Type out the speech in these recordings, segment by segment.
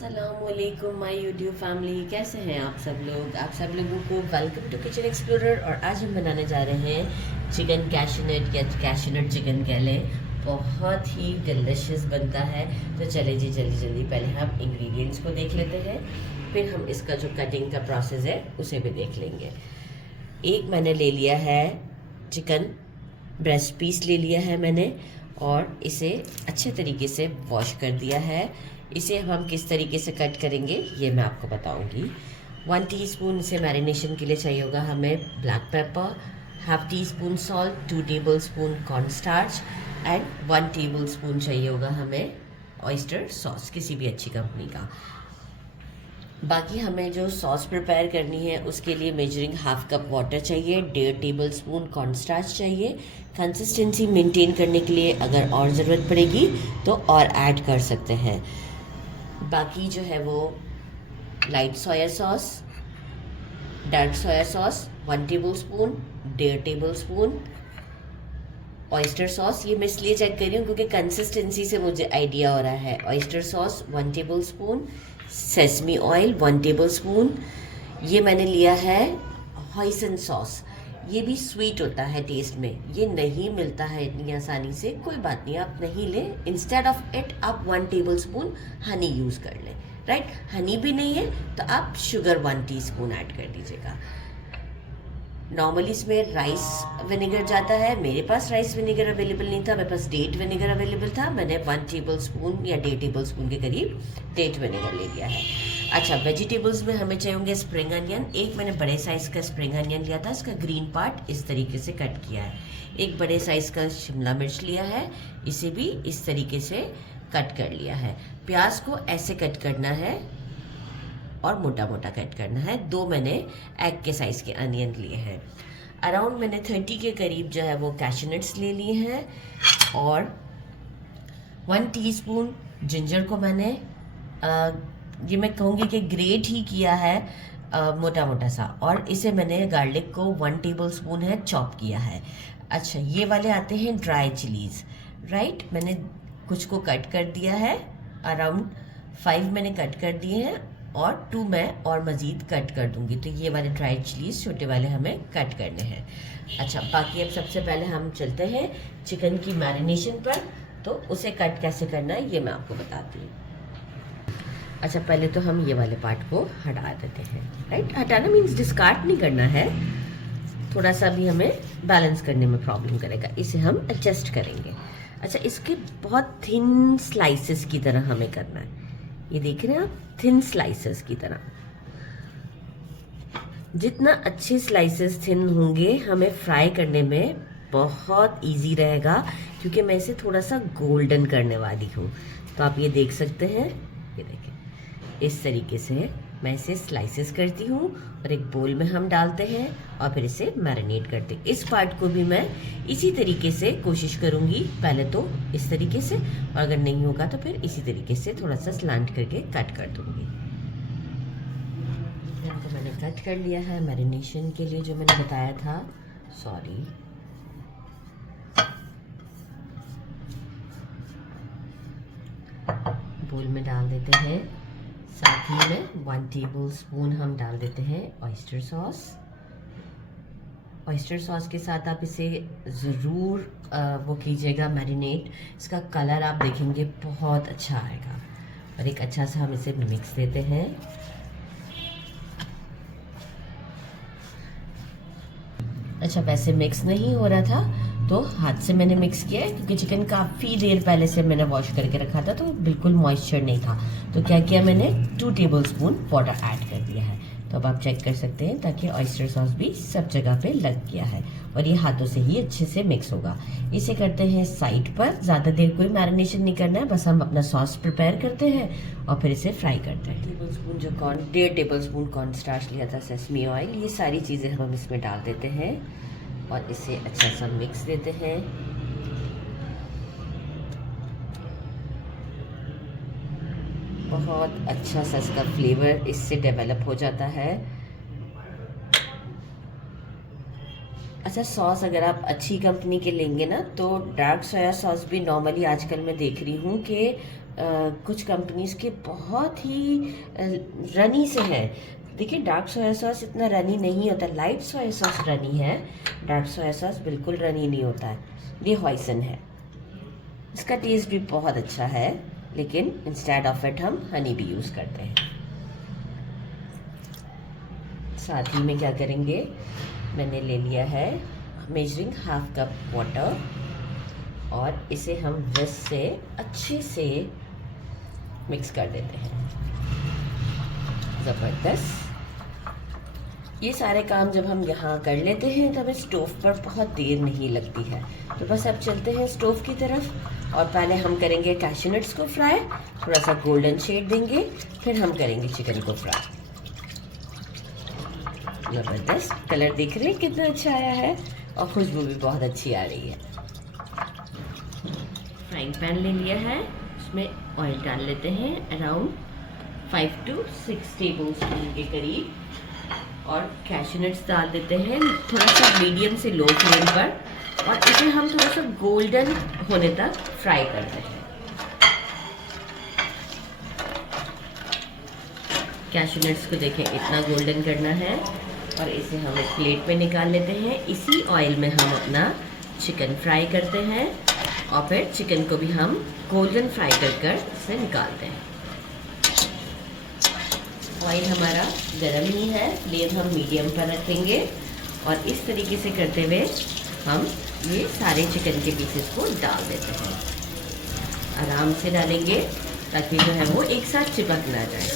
अस्सलामुअलैकुम my YouTube family, कैसे हैं आप सब लोग। आप सब लोगों को वेलकम टू किचन एक्सप्लोरर। और आज हम बनाने जा रहे हैं चिकन कैशनट या कैशनट चिकन कह लें। बहुत ही डिलिशियस बनता है। तो चले जी जल्दी जल्दी पहले हम इंग्रेडिएंट्स को देख लेते हैं, फिर हम इसका जो कटिंग का प्रोसेस है उसे भी देख लेंगे। एक मैंने ले लिया है चिकन ब्रेस्ट पीस ले लिया है मैंने, और इसे अच्छे तरीके से वॉश कर दिया है। इसे अब हम किस तरीके से कट करेंगे ये मैं आपको बताऊंगी। 1 टीस्पून इसे मैरिनेशन के लिए चाहिए होगा हमें black pepper, half tea spoon salt, 2 table spoon corn starch and 1 table spoon चाहिए होगा हमें ऑयस्टर सॉस, किसी भी अच्छी कंपनी का। बाकी हमें जो सॉस प्रिपेयर करनी है उसके लिए मेजरिंग हाफ कप वाटर चाहिए, 1.5 टेबल स्पून कॉर्न स्टार्च चाहिए। कंसिस्टेंसी मेंटेन करने के लिए अगर और ज़रूरत पड़ेगी तो और ऐड कर सकते हैं। बाकी जो है वो light soya sauce, dark soya sauce 1 table spoon, 1.5 table spoon oyster sauce. ये मैं इसलिए चेक कर रही हूँ क्योंकि कंसिस्टेंसी से मुझे आइडिया हो रहा है। Oyster sauce 1 table spoon, sesame oil 1 table spoon. ये मैंने लिया है होइसन सॉस, ये भी स्वीट होता है टेस्ट में, ये नहीं मिलता है इतनी आसानी से। कोई बात नहीं, आप नहीं लें, इंस्टेड ऑफ इट आप 1 टेबल स्पून हनी यूज़ कर लें। राइट, हनी भी नहीं है तो आप शुगर 1 टीस्पून ऐड कर दीजिएगा। नॉर्मली इसमें राइस विनेगर जाता है, मेरे पास राइस विनेगर अवेलेबल नहीं था, मेरे पास डेट विनेगर अवेलेबल था। मैंने 1 टेबल स्पून या 1.5 टेबल स्पून के करीब डेट विनेगर ले लिया है। अच्छा, वेजिटेबल्स में हमें चाहिए होंगे स्प्रिंग अनियन। एक मैंने बड़े साइज़ का स्प्रिंग अनियन लिया था, इसका ग्रीन पार्ट इस तरीके से कट किया है। एक बड़े साइज़ का शिमला मिर्च लिया है, इसे भी इस तरीके से कट कर लिया है। प्याज को ऐसे कट करना है और मोटा मोटा कट करना है। 2 मैंने एग के साइज़ के अनियन लिए हैं। अराउंड मैंने 30 के करीब जो है वो कैशनट्स ले लिए हैं, और 1 टीस्पून जिंजर को मैंने ये मैं कहूँगी कि ग्रेट ही किया है मोटा मोटा सा, और इसे मैंने गार्लिक को 1 टेबल स्पून है चॉप किया है। अच्छा, ये वाले आते हैं ड्राई चिलीज़। राइट, मैंने कुछ को कट कर दिया है, अराउंड 5 मैंने कट कर दिए हैं, और 2 मैं और मज़ीद कट कर दूंगी। तो ये वाले ड्राई चिलीज़ छोटे वाले हमें कट करने हैं। अच्छा, बाकी अब सबसे पहले हम चलते हैं चिकन की मैरिनेशन पर, तो उसे कट कैसे करना है ये मैं आपको बताती हूँ। अच्छा, पहले तो हम ये वाले पार्ट को हटा देते हैं। राइट, हटाना मीन्स डिस्कार्ड नहीं करना है, थोड़ा सा भी हमें बैलेंस करने में प्रॉब्लम करेगा, इसे हम एडजस्ट करेंगे। अच्छा, इसके बहुत थिन स्लाइसेस की तरह हमें करना है। ये देख रहे हैं आप, थिन स्लाइसेस की तरह। जितना अच्छे स्लाइसेस थिन होंगे हमें फ्राई करने में बहुत इजी रहेगा, क्योंकि मैं इसे थोड़ा सा गोल्डन करने वाली हूँ। तो आप ये देख सकते हैं, ये देखें इस तरीके से मैं इसे स्लाइसेस करती हूँ, और एक बोल में हम डालते हैं और फिर इसे मैरिनेट करते हैं। इस पार्ट को भी मैं इसी तरीके से कोशिश करूँगी, पहले तो इस तरीके से, और अगर नहीं होगा तो फिर इसी तरीके से थोड़ा सा स्लांट करके कट कर दूँगी। तो मैंने कट कर लिया है मैरिनेशन के लिए जो मैंने बताया था। सॉरी, बोल में डाल देते हैं। साथ ही में 1 टेबल स्पून हम डाल देते हैं ऑयस्टर सॉस। ऑयस्टर सॉस के साथ आप इसे ज़रूर वो कीजिएगा मैरिनेट, इसका कलर आप देखेंगे बहुत अच्छा आएगा। और एक अच्छा सा हम इसे मिक्स देते हैं। अच्छा, वैसे मिक्स नहीं हो रहा था तो हाथ से मैंने मिक्स किया है, क्योंकि चिकन काफ़ी देर पहले से मैंने वॉश करके रखा था तो बिल्कुल मॉइस्चर नहीं था। तो क्या किया मैंने, 2 टेबल स्पून वाटर ऐड कर दिया है। तो अब आप चेक कर सकते हैं, ताकि ऑयस्टर सॉस भी सब जगह पे लग गया है, और ये हाथों से ही अच्छे से मिक्स होगा। इसे करते हैं साइड पर, ज़्यादा देर कोई मैरिनेशन नहीं करना है, बस हम अपना सॉस प्रिपेयर करते हैं और फिर इसे फ्राई करते हैं। 1.5 टेबल स्पून कॉर्न स्टार्च लिया था, सेसमी ऑयल, ये सारी चीज़ें हम इसमें डाल देते हैं और इसे अच्छा सा मिक्स देते हैं। बहुत अच्छा सा इसका फ्लेवर इससे डेवलप हो जाता है। अच्छा, सॉस अगर आप अच्छी कंपनी के लेंगे ना तो डार्क सोया सॉस भी नॉर्मली आजकल मैं देख रही हूँ कि कुछ कंपनीज के बहुत ही रनी से है। देखिए, डार्क सोया सॉस इतना रनी नहीं होता, लाइट सोया सॉस रनी है, डार्क सोया सॉस बिल्कुल रनी नहीं होता है। ये हॉइसन है, इसका टेस्ट भी बहुत अच्छा है, लेकिन इंस्टेड ऑफ इट हम हनी भी यूज़ करते हैं। साथ ही में क्या करेंगे, मैंने ले लिया है मेजरिंग हाफ कप वाटर और इसे हम विस्क से अच्छे से मिक्स कर देते हैं। ज़बरदस्त। ये सारे काम जब हम यहाँ कर लेते हैं तो हमें स्टोव पर बहुत देर नहीं लगती है। तो बस अब चलते हैं स्टोव की तरफ और पहले हम करेंगे कैश्यू नट्स को फ्राई, थोड़ा सा गोल्डन शेड देंगे, फिर हम करेंगे चिकन को फ्राई। ज़बरदस्त, कलर देख रहे हैं कितना अच्छा आया है और खुशबू भी बहुत अच्छी आ रही है। फ्राइंग पैन ले लिया है, उसमें ऑयल डाल लेते हैं अराउंड 5 to 6 टेबल स्पून के करीब और कैश्यू नट्स डाल देते हैं थोड़ा सा मीडियम से लो फ्लेम पर और इसे हम थोड़ा सा गोल्डन होने तक फ्राई करते हैं। कैश्यू नट्स को देखें इतना गोल्डन करना है और इसे हम एक प्लेट में निकाल लेते हैं। इसी ऑयल में हम अपना चिकन फ्राई करते हैं और फिर चिकन को भी हम गोल्डन फ्राई कर इसे निकालते हैं। ऑयल हमारा गर्म ही है, फ्लेम हम मीडियम पर रखेंगे और इस तरीके से करते हुए हम ये सारे चिकन के पीसेस को डाल देते हैं। आराम से डालेंगे ताकि जो है वो एक साथ चिपक ना जाए।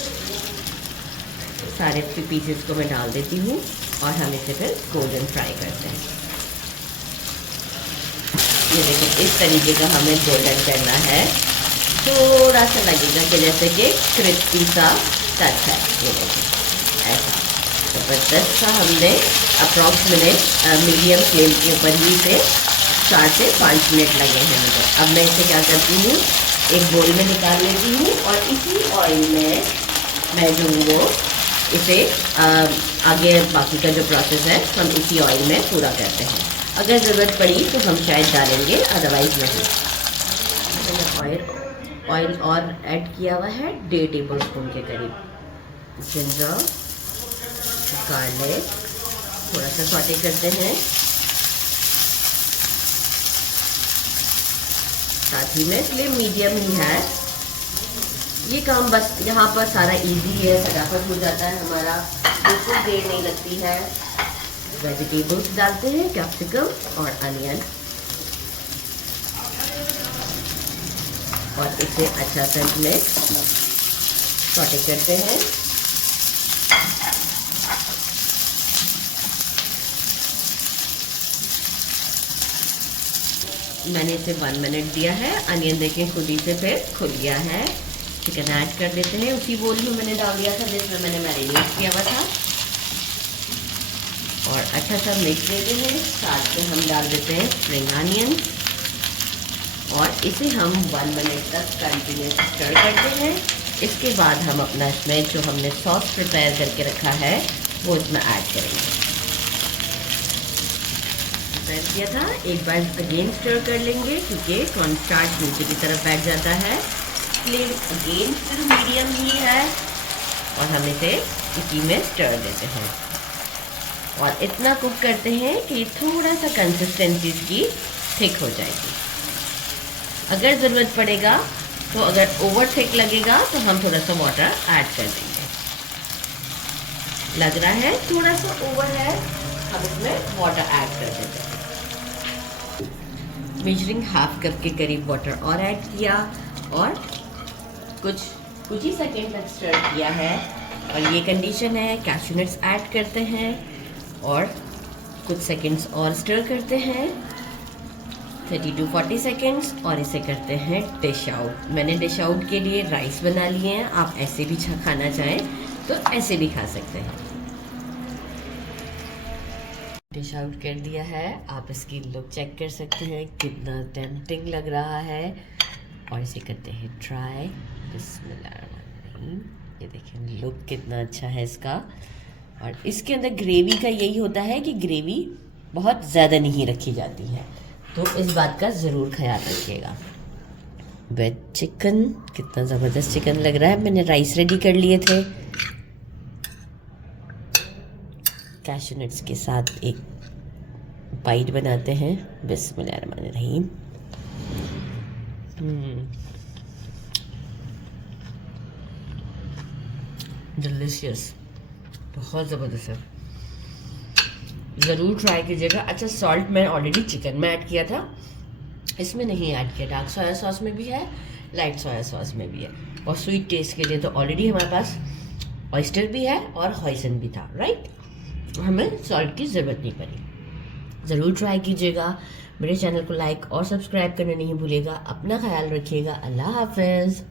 सारे पीसेस को मैं डाल देती हूँ और हम इसे फिर गोल्डन फ्राई करते हैं। ये देखिए इस तरीके का हमें गोल्डन करना है, थोड़ा सा लगेगा कि जैसे कि क्रिस्पी सा टच है। ये देखिए ऐसा ज़बरदस्त सा हमने अप्रॉक्सीमेट मीडियम फ्लेम के ऊपर ही से 4 से 5 मिनट लगे हैं मुझे। अब मैं इसे क्या करती हूँ, एक बोल में निकाल लेती हूँ और इसी ऑयल में मैं जो वो इसे आगे बाकी का जो प्रोसेस है हम इसी ऑयल में पूरा करते हैं। अगर ज़रूरत पड़ी तो हम शायद डालेंगे, अदरवाइज नहीं। मैंने ऑयल और ऐड किया हुआ है 1.5 टेबल स्पून के करीब। जिंजर गार्लिक थोड़ा सा सॉटे करते हैं, साथ ही में फ्लेम मीडियम ही है। ये काम बस यहाँ पर सारा इजी है, फटाफट हो जाता है हमारा, बिल्कुल देर नहीं लगती है। वेजिटेबल्स डालते हैं, कैप्सिकम और अनियन और इसे अच्छा सा में सॉटे करते हैं। मैंने इसे 1 मिनट दिया है। अनियन देखें खुद ही से फिर खुल गया है। चिकन ऐड कर देते हैं, उसी बोल में मैंने डाल दिया था जिसमें मैंने मैरिनेट किया हुआ था और अच्छा सा मिक्स देते हैं। साथ में हम डाल देते हैं स्प्रिंग अनियन और इसे हम 1 मिनट तक कंटिन्यूस स्टर करते हैं। इसके बाद हम अपना इसमें जो हमने सॉस प्रिपेयर करके रखा है वो इसमें ऐड करेंगे। प्रिपेयर किया था, एक बार अगेन स्टर कर लेंगे क्योंकि कॉर्न स्टार्च नीचे की तरफ बैठ जाता है। फ्लेम अगेन फिर मीडियम ही है और हम इसे इसी में स्टर देते हैं और इतना कुक करते हैं कि थोड़ा सा कंसिस्टेंसी इसकी थिक हो जाएगी। अगर ज़रूरत पड़ेगा तो अगर ओवर थिक लगेगा तो हम थोड़ा सा वाटर ऐड कर देंगे। लग रहा है थोड़ा सा ओवर है, हम इसमें वाटर ऐड कर देते हैं। मेजरिंग हाफ कप के करीब वाटर और ऐड किया और कुछ ही सेकेंड तक स्टर किया है और ये कंडीशन है। कैश्यू नट्स ऐड करते हैं और कुछ सेकंड्स और स्टर करते हैं, 30 to 40 सेकेंड्स और इसे करते हैं डिश आउट। मैंने डिश आउट के लिए राइस बना लिए हैं, आप ऐसे भी खाना चाहें तो ऐसे भी खा सकते हैं। डिश आउट कर दिया है, आप इसकी लुक चेक कर सकते हैं कितना टेम्पटिंग लग रहा है और इसे करते हैं ट्राई। बिस्मिल्लाहिर्रहमानिर्रहीम। ये देखिए लुक कितना अच्छा है इसका और इसके अंदर ग्रेवी का यही होता है कि ग्रेवी बहुत ज़्यादा नहीं रखी जाती है, तो इस बात का ज़रूर ख्याल रखिएगा। वेज चिकन, कितना ज़बरदस्त चिकन लग रहा है। मैंने राइस रेडी कर लिए थे। कैश्यू नट्स के साथ एक बाइट बनाते हैं। बिस्मिल्लाहिर्रहमानिर्रहीम। डिलीशियस, बहुत ज़बरदस्त है, ज़रूर ट्राई कीजिएगा। अच्छा, सॉल्ट मैं ऑलरेडी चिकन में ऐड किया था, इसमें नहीं ऐड किया। डार्क सोया सॉस में भी है, लाइट सोया सॉस में भी है। और स्वीट टेस्ट के लिए तो ऑलरेडी हमारे पास ऑयस्टर भी है और हॉइसन भी था, राइट। हमें सॉल्ट की ज़रूरत नहीं पड़ी। ज़रूर ट्राई कीजिएगा। मेरे चैनल को लाइक और सब्सक्राइब करना नहीं भूलिएगा। अपना ख्याल रखिएगा। अल्लाह हाफ़िज़।